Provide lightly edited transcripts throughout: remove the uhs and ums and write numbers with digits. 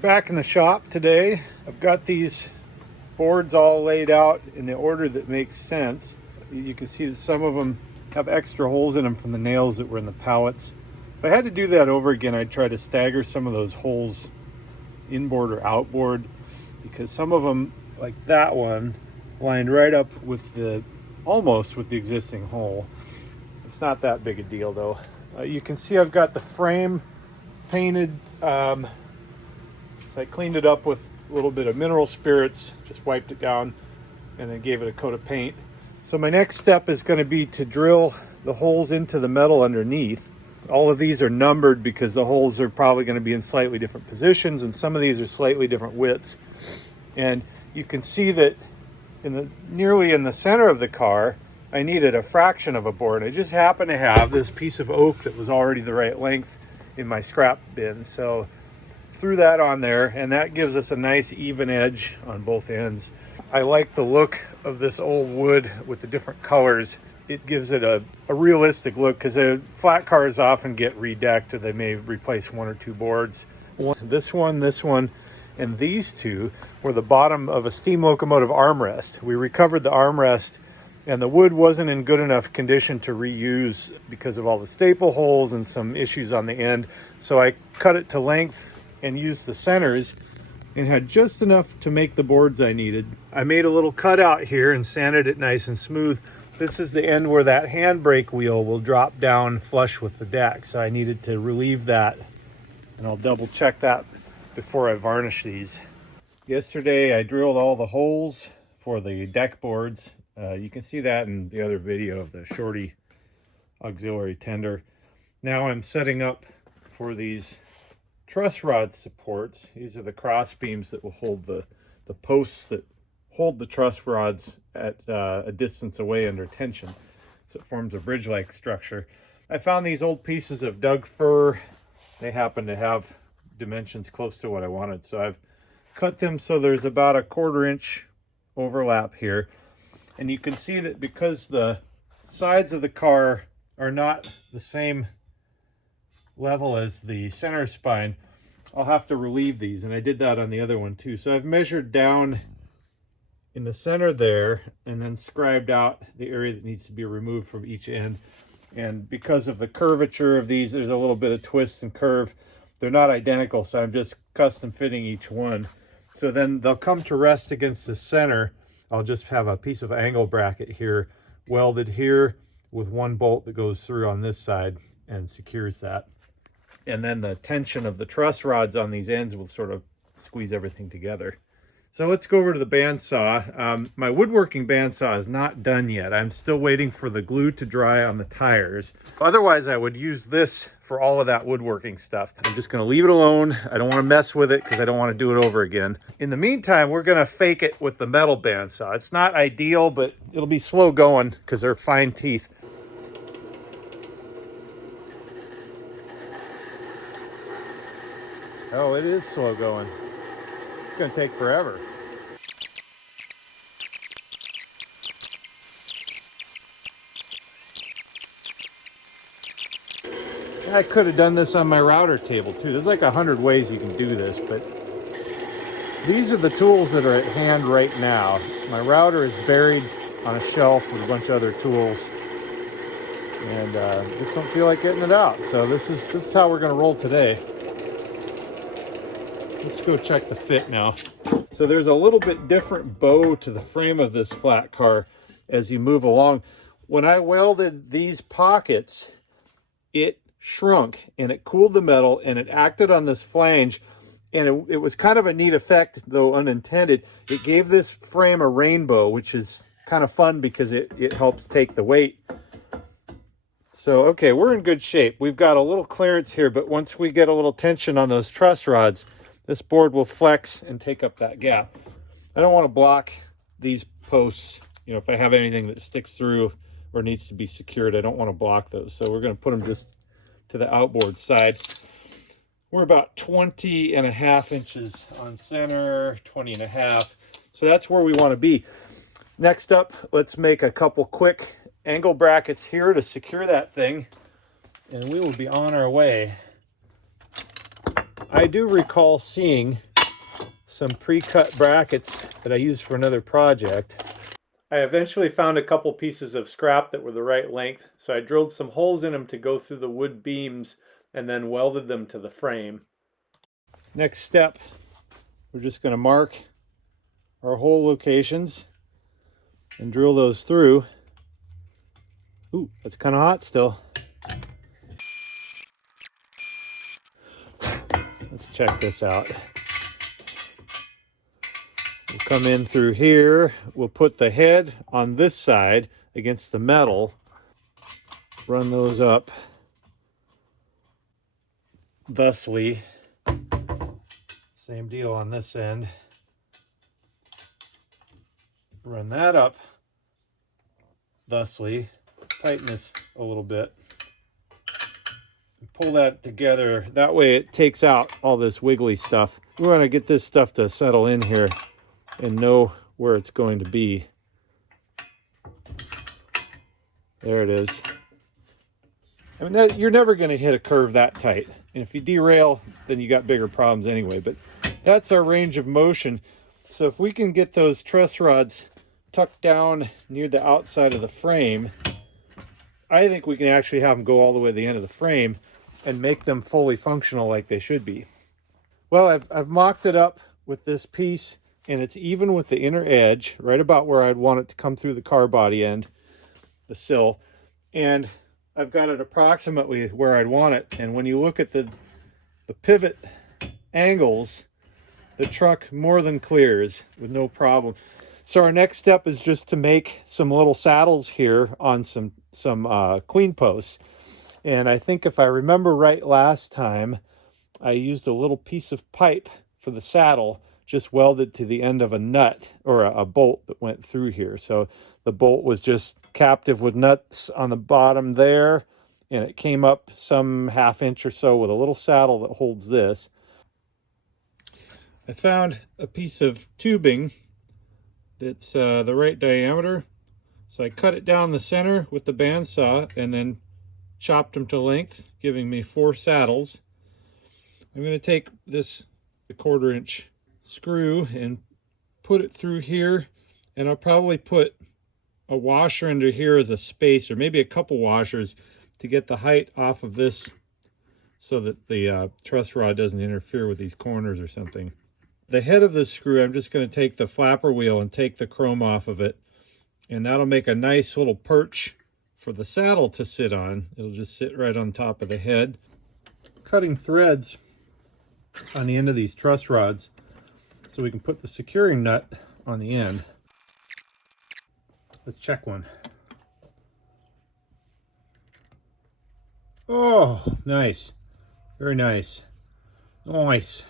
back in the shop today. I've got these boards all laid out in the order that makes sense. You can see that some of them have extra holes in them from the nails that were in the pallets. If I had to do that over again, I'd try to stagger some of those holes inboard or outboard, because some of them, like that one, lined right up with the almost with the existing hole. It's not that big a deal though. You can see I've got the frame painted. So I cleaned it up with a little bit of mineral spirits, just wiped it down, and then gave it a coat of paint. So my next step is going to be to drill the holes into the metal underneath. All of these are numbered because the holes are probably going to be in slightly different positions, and some of these are slightly different widths. And you can see that nearly in the center of the car, I needed a fraction of a board. I just happened to have this piece of oak that was already the right length in my scrap bin. So threw that on there, and that gives us a nice even edge on both ends. I like the look of this old wood with the different colors. It gives it a realistic look, because flat cars often get redecked, or they may replace one or two boards. This one, and these two were the bottom of a steam locomotive armrest. We recovered the armrest, and the wood wasn't in good enough condition to reuse because of all the staple holes and some issues on the end. So I cut it to length and used the centers, and had just enough to make the boards I needed. I made a little cutout here and sanded it nice and smooth. This is the end where that handbrake wheel will drop down flush with the deck, so I needed to relieve that, and I'll double check that before I varnish these. Yesterday I drilled all the holes for the deck boards. You can see that in the other video of the shorty auxiliary tender. Now I'm setting up for these truss rod supports. These are the cross beams that will hold the posts that hold the truss rods at a distance away under tension, so it forms a bridge-like structure. I found these old pieces of Doug fir. They happen to have dimensions close to what I wanted, so I've cut them so there's about a 1/4 inch overlap here. And you can see that because the sides of the car are not the same level as the center spine, I'll have to relieve these, and I did that on the other one too. So I've measured down in the center there, and then scribed out the area that needs to be removed from each end. And because of the curvature of these, there's a little bit of twist and curve. They're not identical, so I'm just custom fitting each one. So then they'll come to rest against the center. I'll just have a piece of angle bracket here, welded here with one bolt that goes through on this side and secures that. And then the tension of the truss rods on these ends will sort of squeeze everything together. So let's go over to the bandsaw. My woodworking bandsaw is not done yet. I'm still waiting for the glue to dry on the tires. Otherwise, I would use this for all of that woodworking stuff. I'm just gonna leave it alone. I don't wanna mess with it because I don't wanna do it over again. In the meantime, we're gonna fake it with the metal bandsaw. It's not ideal, but it'll be slow going because they're fine teeth. Oh, it is slow going. It's going to take forever. I could have done this on my router table too. There's like 100 ways you can do this, but these are the tools that are at hand right now. My router is buried on a shelf with a bunch of other tools, and just don't feel like getting it out. So this is how we're going to roll today. Let's go check the fit now. So there's a little bit different bow to the frame of this flat car as you move along. When I welded these pockets, it shrunk and it cooled the metal, and it acted on this flange, and it was kind of a neat effect, though unintended. It gave this frame a rainbow, which is kind of fun because it helps take the weight. So, okay, we're in good shape. We've got a little clearance here, but once we get a little tension on those truss rods, this board will flex and take up that gap. I don't want to block these posts. You know, if I have anything that sticks through or needs to be secured, I don't want to block those. So we're going to put them just to the outboard side. We're about 20.5 inches on center, 20.5. So that's where we want to be. Next up, let's make a couple quick angle brackets here to secure that thing, and we will be on our way. I do recall seeing some pre-cut brackets that I used for another project. I eventually found a couple pieces of scrap that were the right length, so I drilled some holes in them to go through the wood beams and then welded them to the frame. Next step, we're just going to mark our hole locations and drill those through. Ooh, that's kind of hot still. Let's check this out. We'll come in through here. We'll put the head on this side against the metal. Run those up thusly. Same deal on this end. Run that up thusly. Tighten this a little bit. Pull that together. That way it takes out all this wiggly stuff. We want to get this stuff to settle in here and know where it's going to be. There it is. I mean, you're never going to hit a curve that tight. And if you derail, then you got bigger problems anyway. But that's our range of motion. So if we can get those truss rods tucked down near the outside of the frame, I think we can actually have them go all the way to the end of the frame and make them fully functional like they should be. Well, I've mocked it up with this piece, and it's even with the inner edge, right about where I'd want it to come through the car body end, the sill. And I've got it approximately where I'd want it. And when you look at the pivot angles, the truck more than clears with no problem. So our next step is just to make some little saddles here on some queen posts. And I think if I remember right last time, I used a little piece of pipe for the saddle, just welded to the end of a nut or a bolt that went through here. So the bolt was just captive with nuts on the bottom there, and it came up some ½ inch or so with a little saddle that holds this. I found a piece of tubing that's the right diameter. So I cut it down the center with the bandsaw and then chopped them to length, giving me 4 saddles. I'm going to take this 1/4 inch screw and put it through here, and I'll probably put a washer under here as a spacer, maybe a couple washers to get the height off of this so that the truss rod doesn't interfere with these corners or something. The head of this screw, I'm just going to take the flapper wheel and take the chrome off of it, and that'll make a nice little perch for the saddle to sit on. It'll just sit right on top of the head. Cutting threads on the end of these truss rods so we can put the securing nut on the end. Let's check one. Oh, nice. Very nice. Nice.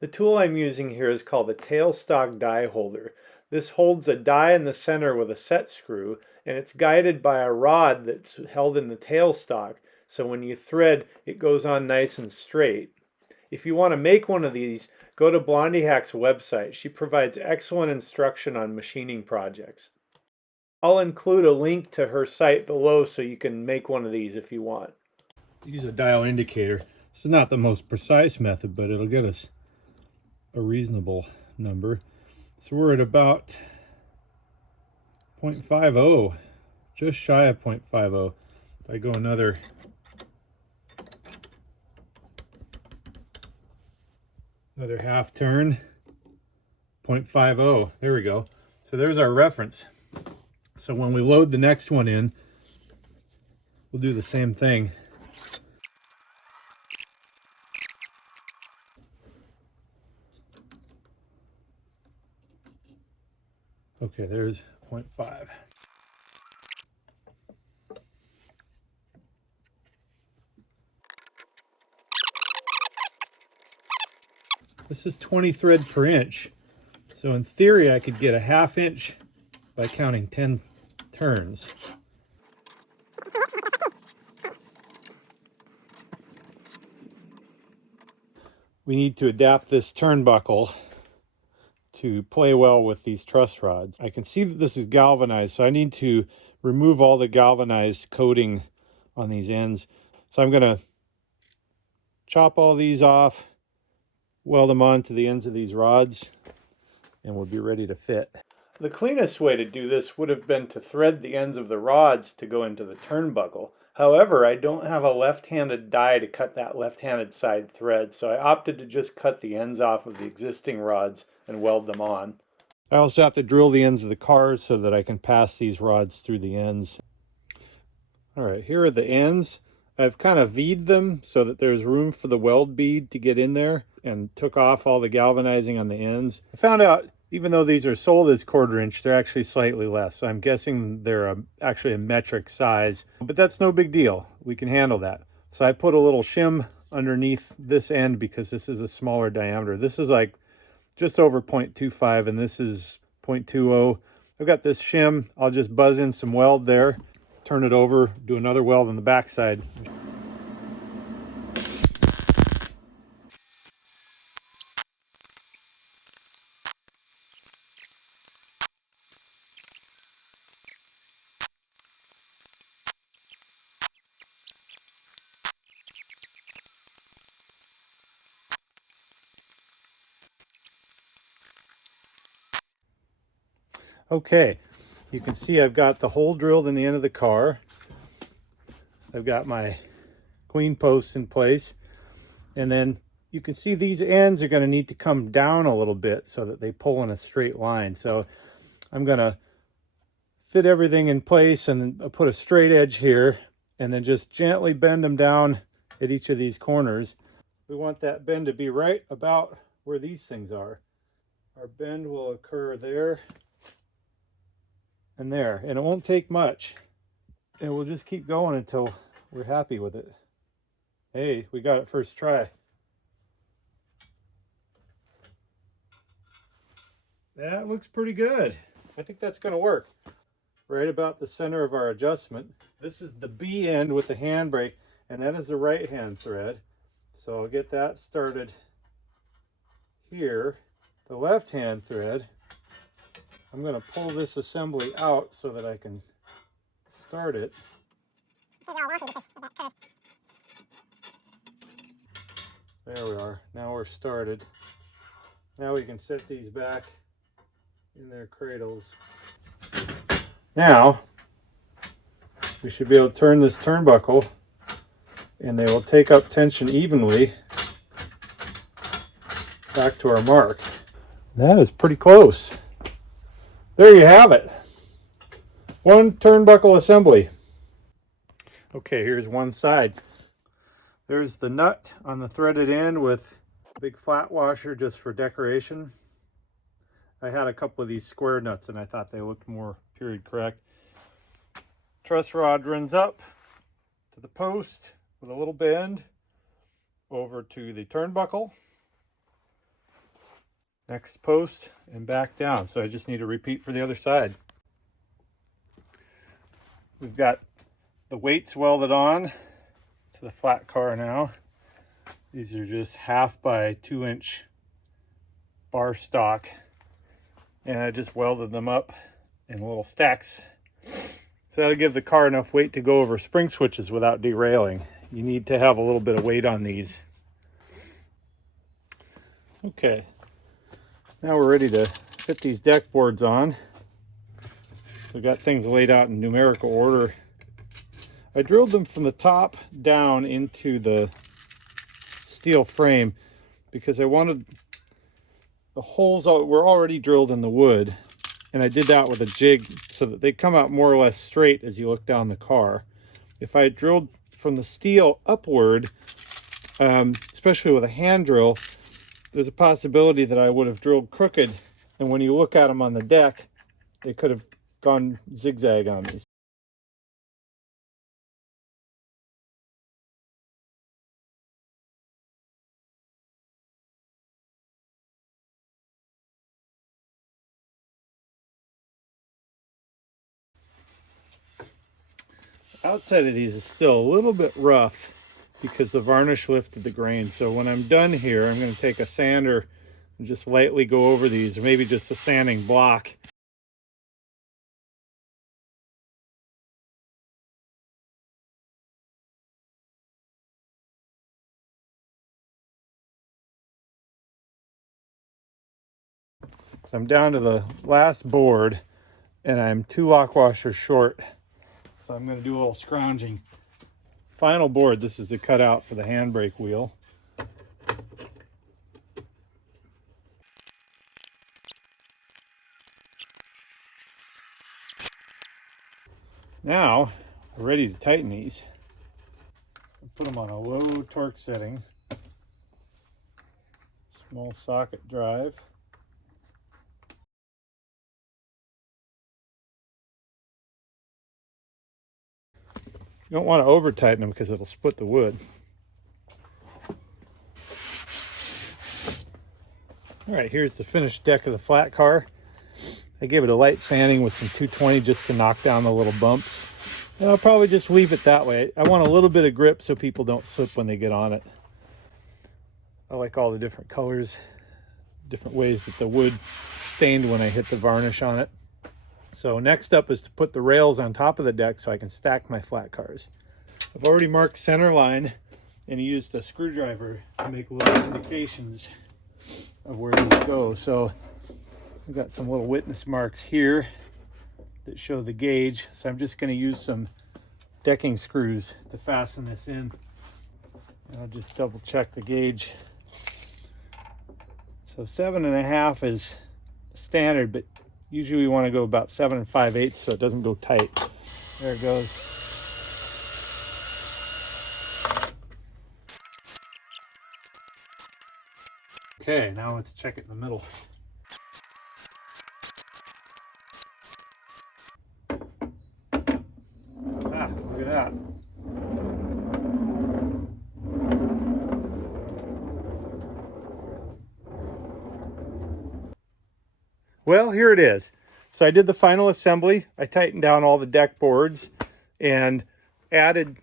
The tool I'm using here is called the tailstock die holder. This holds a die in the center with a set screw, and it's guided by a rod that's held in the tailstock, so when you thread, it goes on nice and straight. If you want to make one of these, go to Blondie Hack's website. She provides excellent instruction on machining projects. I'll include a link to her site below so you can make one of these if you want. Use a dial indicator. This is not the most precise method, but it'll get us a reasonable number. So we're at about 0.50, just shy of 0.50. If I go another half turn, 0.50. There we go. So there's our reference. So when we load the next one in, we'll do the same thing. Okay, there's 0.5. This is 20 thread per inch. So in theory, I could get a ½ inch by counting 10 turns. We need to adapt this turnbuckle to play well with these truss rods. I can see that this is galvanized, so I need to remove all the galvanized coating on these ends. So I'm going to chop all these off weld them onto the ends of these rods, and we'll be ready to fit. The cleanest way to do this would have been to thread the ends of the rods to go into the turnbuckle. However, I don't have a left-handed die to cut that left-handed side thread, so I opted to just cut the ends off of the existing rods and weld them on. I also have to drill the ends of the cars so that I can pass these rods through the ends. All right, here are the ends. I've kind of V'd them so that there's room for the weld bead to get in there, and took off all the galvanizing on the ends. I found out, even though these are sold as 1/4 inch, they're actually slightly less. So I'm guessing they're actually a metric size, but that's no big deal. We can handle that. So I put a little shim underneath this end because this is a smaller diameter. This is like just over 0.25 and this is 0.20. I've got this shim. I'll just buzz in some weld there, turn it over, do another weld on the back side. Okay, you can see I've got the hole drilled in the end of the car. I've got my queen posts in place, and then you can see these ends are going to need to come down a little bit so that they pull in a straight line. So I'm going to fit everything in place and then put a straight edge here, and then just gently bend them down at each of these corners. We want that bend to be right about where these things are. Our bend will occur there and there, and it won't take much. And we'll just keep going until we're happy with it. Hey, we got it first try. That looks pretty good. I think that's going to work. Right about the center of our adjustment. This is the B end with the handbrake, and that is the right hand thread. So I'll get that started here. The left hand thread, I'm going to pull this assembly out so that I can start it. There we are. Now we're started. Now we can set these back in their cradles. Now we should be able to turn this turnbuckle and they will take up tension evenly back to our mark. That is pretty close. There you have it. One turnbuckle assembly. Okay, here's one side. There's the nut on the threaded end with a big flat washer just for decoration. I had a couple of these square nuts and I thought they looked more period correct. Truss rod runs up to the post with a little bend over to the turnbuckle. Next post and back down. So I just need to repeat for the other side. We've got the weights welded on to the flat car now. These are just 1/2 by 2 inch bar stock, and I just welded them up in little stacks. So that'll give the car enough weight to go over spring switches without derailing. You need to have a little bit of weight on these. Okay, now we're ready to fit these deck boards on. We've got things laid out in numerical order. I drilled them from the top down into the steel frame because I wanted the holes were already drilled in the wood, and I did that with a jig so that they come out more or less straight as you look down the car. If I had drilled from the steel upward, especially with a hand drill, there's a possibility that I would have drilled crooked, and when you look at them on the deck, they could have gone zigzag on me. Outside of these is still a little bit rough because the varnish lifted the grain. So when I'm done here, I'm going to take a sander and just lightly go over these, or maybe just a sanding block. So I'm down to the last board and I'm 2 lock washers short. So I'm going to do a little scrounging. Final board, this is the cutout for the handbrake wheel. Now, we're ready to tighten these. Put them on a low torque setting. Small socket drive. You don't want to over tighten them because it'll split the wood. All right, here's the finished deck of the flat car. I gave it a light sanding with some 220 just to knock down the little bumps. And I'll probably just leave it that way. I want a little bit of grip so people don't slip when they get on it. I like all the different colors, different ways that the wood stained when I hit the varnish on it. So next up is to put the rails on top of the deck so I can stack my flat cars. I've already marked center line and used a screwdriver to make little indications of where these go. So I've got some little witness marks here that show the gauge. So I'm just going to use some decking screws to fasten this in. And I'll just double check the gauge. So 7.5 is standard, but usually we want to go about 7 5/8 so it doesn't go tight. There it goes. Okay, now let's check it in the middle. Ah, look at that. Well, here it is. So I did the final assembly. I tightened down all the deck boards and added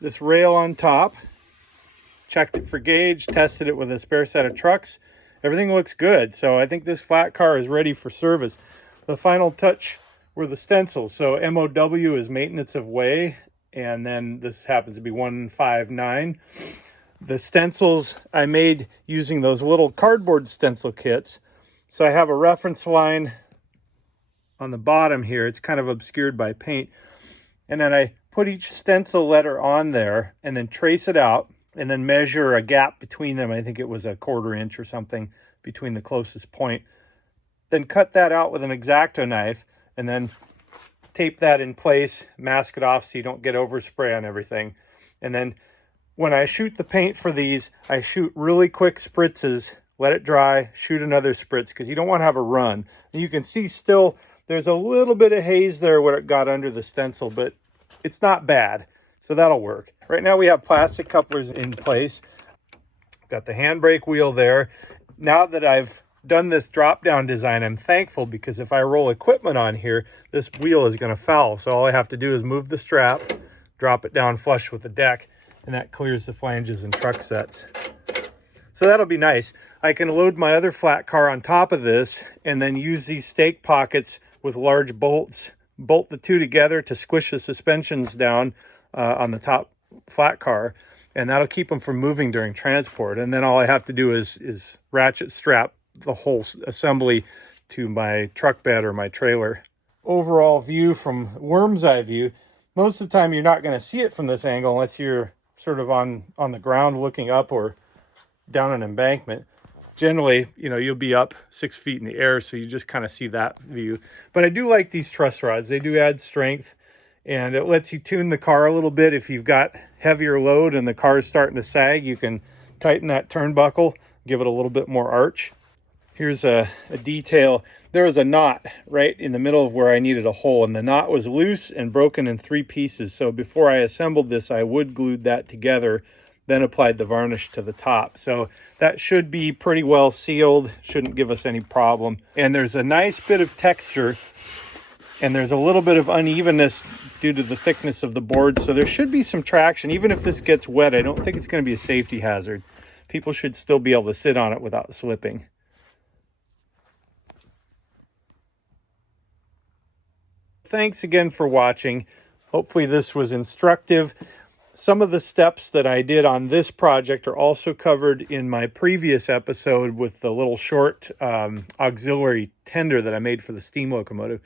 this rail on top. Checked it for gauge, tested it with a spare set of trucks. Everything looks good. So I think this flat car is ready for service. The final touch were the stencils. So MOW is maintenance of way. And then this happens to be 159. The stencils I made using those little cardboard stencil kits. So I have a reference line on the bottom here. It's kind of obscured by paint. And then I put each stencil letter on there and then trace it out and then measure a gap between them. I think it was a 1/4 inch or something between the closest point. Then cut that out with an X-Acto knife and then tape that in place, mask it off so you don't get overspray on everything. And then when I shoot the paint for these, I shoot really quick spritzes, let it dry, shoot another spritz because you don't want to have a run. And you can see still there's a little bit of haze there where it got under the stencil, but it's not bad. So that'll work. Right now we have plastic couplers in place. Got the handbrake wheel there. Now that I've done this drop-down design, I'm thankful because if I roll equipment on here, this wheel is going to foul. So all I have to do is move the strap, drop it down flush with the deck, and that clears the flanges and truck sets. So that'll be nice. I can load my other flat car on top of this and then use these stake pockets with large bolts, bolt the two together to squish the suspensions down on the top flat car, and that'll keep them from moving during transport. And then all I have to do is ratchet strap the whole assembly to my truck bed or my trailer. Overall view from worm's eye view, most of the time you're not going to see it from this angle unless you're sort of on the ground looking up or down an embankment. Generally, you know, you'll be up 6 feet in the air, so you just kind of see that view. But I do like these truss rods. They do add strength, and it lets you tune the car a little bit. If you've got heavier load and the car is starting to sag, you can tighten that turnbuckle, give it a little bit more arch. Here's a detail. There was a knot right in the middle of where I needed a hole, and the knot was loose and broken in 3 pieces. So before I assembled this, I wood glued that together, then applied the varnish to the top. So that should be pretty well sealed, shouldn't give us any problem. And there's a nice bit of texture, and there's a little bit of unevenness due to the thickness of the board. So there should be some traction. Even if this gets wet, I don't think it's going to be a safety hazard. People should still be able to sit on it without slipping. Thanks again for watching. Hopefully this was instructive. Some of the steps that I did on this project are also covered in my previous episode with the little short auxiliary tender that I made for the steam locomotive.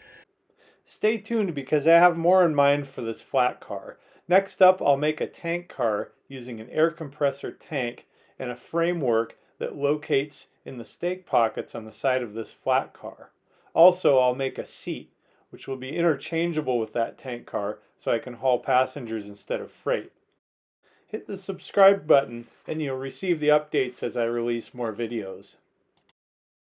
Stay tuned because I have more in mind for this flat car. Next up, I'll make a tank car using an air compressor tank and a framework that locates in the stake pockets on the side of this flat car. Also, I'll make a seat, which will be interchangeable with that tank car so I can haul passengers instead of freight. Hit the subscribe button and you'll receive the updates as I release more videos.